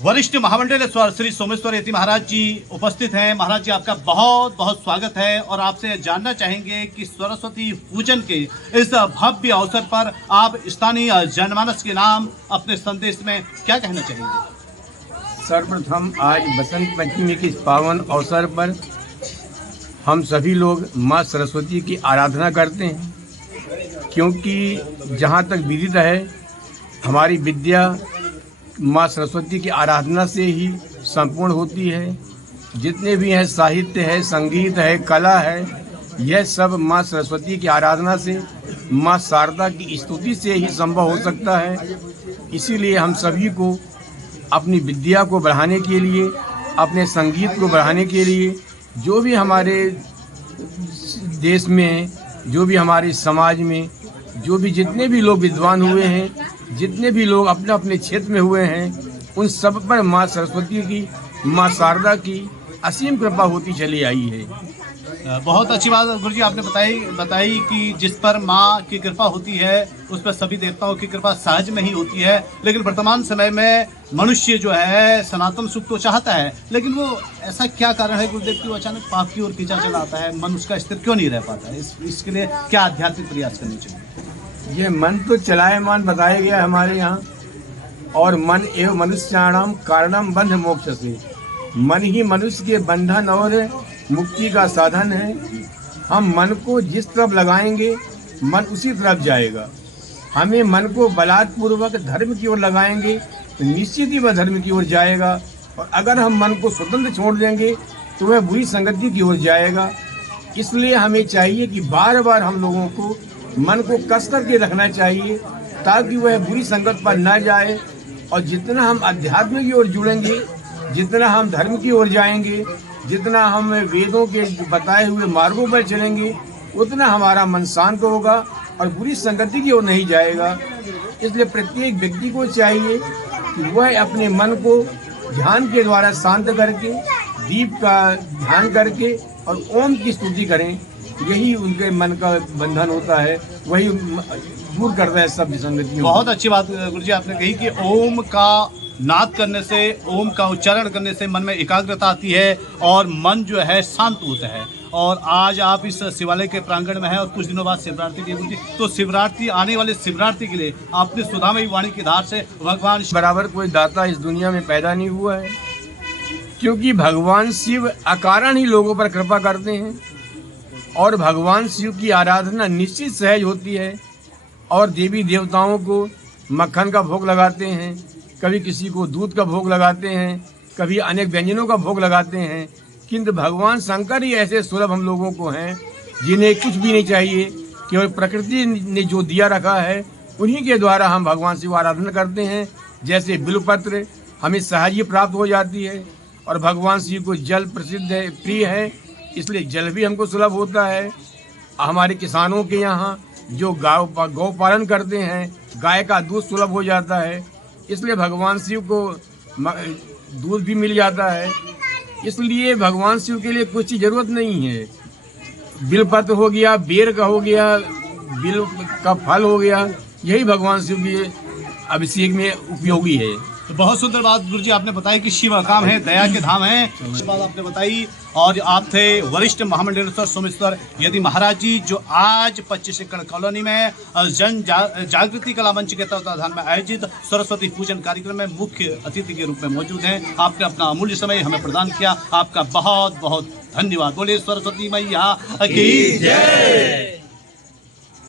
वरिष्ठ महामंडलेश्वर श्री सोमेश्वर यति महाराज जी उपस्थित हैं। महाराज जी, आपका बहुत बहुत स्वागत है और आपसे जानना चाहेंगे कि सरस्वती पूजन के इस भव्य अवसर पर आप स्थानीय जनमानस के नाम अपने संदेश में क्या कहना चाहेंगे? सर्वप्रथम आज बसंत पंचमी के इस पावन अवसर पर हम सभी लोग माँ सरस्वती की आराधना करते हैं, क्योंकि जहाँ तक विदित है हमारी विद्या माँ सरस्वती की आराधना से ही संपूर्ण होती है। जितने भी हैं साहित्य है, संगीत है, कला है, यह सब माँ सरस्वती की आराधना से, माँ शारदा की स्तुति से ही संभव हो सकता है। इसीलिए हम सभी को अपनी विद्या को बढ़ाने के लिए, अपने संगीत को बढ़ाने के लिए, जो भी हमारे देश में, जो भी हमारे समाज में, जो भी जितने भी लोग विद्वान हुए हैं, जितने भी लोग अपने अपने क्षेत्र में हुए हैं, उन सब पर माँ सरस्वती की, माँ शारदा की असीम कृपा होती चली आई है। बहुत अच्छी बात गुरुजी आपने बताई कि जिस पर माँ की कृपा होती है उस पर सभी देवताओं की कृपा सहज में ही होती है। लेकिन वर्तमान समय में मनुष्य जो है सनातन सुख तो चाहता है, लेकिन वो ऐसा क्या कारण है गुरुदेव कि वो अचानक पाप की ओर खींचा चला आता है, मन उसका स्थिर क्यों नहीं रह पाता है? इसके लिए क्या आध्यात्मिक प्रयास करने चाहिए? ये मन तो चलायमान बताया गया हमारे यहाँ, और मन एवं मनुष्याणाम कारणम बंध मोक्ष से। मन ही मनुष्य के बंधन और मुक्ति का साधन है। हम मन को जिस तरफ लगाएंगे मन उसी तरफ जाएगा। हमें मन को बलात्पूर्वक धर्म की ओर लगाएंगे तो निश्चित ही वह धर्म की ओर जाएगा, और अगर हम मन को स्वतंत्र छोड़ देंगे तो वह बुरी संगति की ओर जाएगा। इसलिए हमें चाहिए कि बार बार हम लोगों को मन को कस करके रखना चाहिए ताकि वह बुरी संगत पर न जाए। और जितना हम अध्यात्म की ओर जुड़ेंगे, जितना हम धर्म की ओर जाएंगे, जितना हम वेदों के बताए हुए मार्गों पर चलेंगे, उतना हमारा मन शांत होगा और बुरी संगति की ओर नहीं जाएगा। इसलिए प्रत्येक व्यक्ति को चाहिए कि वह अपने मन को ध्यान के द्वारा शांत करके, दीप का ध्यान करके और ओम की स्तुति करें। यही उनके मन का बंधन होता है, वही दूर करता है सब विसंगतियों। बहुत अच्छी बात गुरुजी आपने कही कि ओम का नाद करने से, ओम का उच्चारण करने से मन में एकाग्रता आती है और मन जो है शांत होता है। और आज आप इस शिवालय के प्रांगण में हैं और कुछ दिनों बाद शिवरात्रि की गुरुजी, तो शिवरात्रि आने वाले शिवरात्रि के लिए आपने सुधामयी वाणी की धार से भगवान बराबर कोई दाता इस दुनिया में पैदा नहीं हुआ है, क्योंकि भगवान शिव अकारण ही लोगों पर कृपा करते हैं और भगवान शिव की आराधना निश्चित सहज होती है। और देवी देवताओं को मक्खन का भोग लगाते हैं, कभी किसी को दूध का भोग लगाते हैं, कभी अनेक व्यंजनों का भोग लगाते हैं, किंतु भगवान शंकर ही ऐसे सुलभ हम लोगों को हैं जिन्हें कुछ भी नहीं चाहिए, केवल प्रकृति ने जो दिया रखा है उन्हीं के द्वारा हम भगवान शिव आराधना करते हैं। जैसे बिल्वपत्र हमें सहज प्राप्त हो जाती है, और भगवान शिव को जल प्रसिद्ध है, प्रिय है, इसलिए जल भी हमको सुलभ होता है। हमारे किसानों के यहाँ जो गौ पालन करते हैं, गाय का दूध सुलभ हो जाता है, इसलिए भगवान शिव को दूध भी मिल जाता है। इसलिए भगवान शिव के लिए कुछ जरूरत नहीं है। बिलपत्र हो गया, बेर का हो गया, बिल का फल हो गया, यही भगवान शिव के अभिषेक में उपयोगी है। तो बहुत सुंदर बात गुरुजी आपने बताई कि शिव अकाम है, दया के धाम है, बात आपने बताई। और आप थे वरिष्ठ महामंडलेश्वर सोमेश्वर यति महाराज जी, जो आज 25 एकड़ कॉलोनी में जन जागृति कला मंच के तत्वाधान में आयोजित सरस्वती पूजन कार्यक्रम में मुख्य अतिथि के रूप में मौजूद हैं। आपने अपना अमूल्य समय हमें प्रदान किया, आपका बहुत बहुत धन्यवाद। बोले सरस्वती मैया की जय।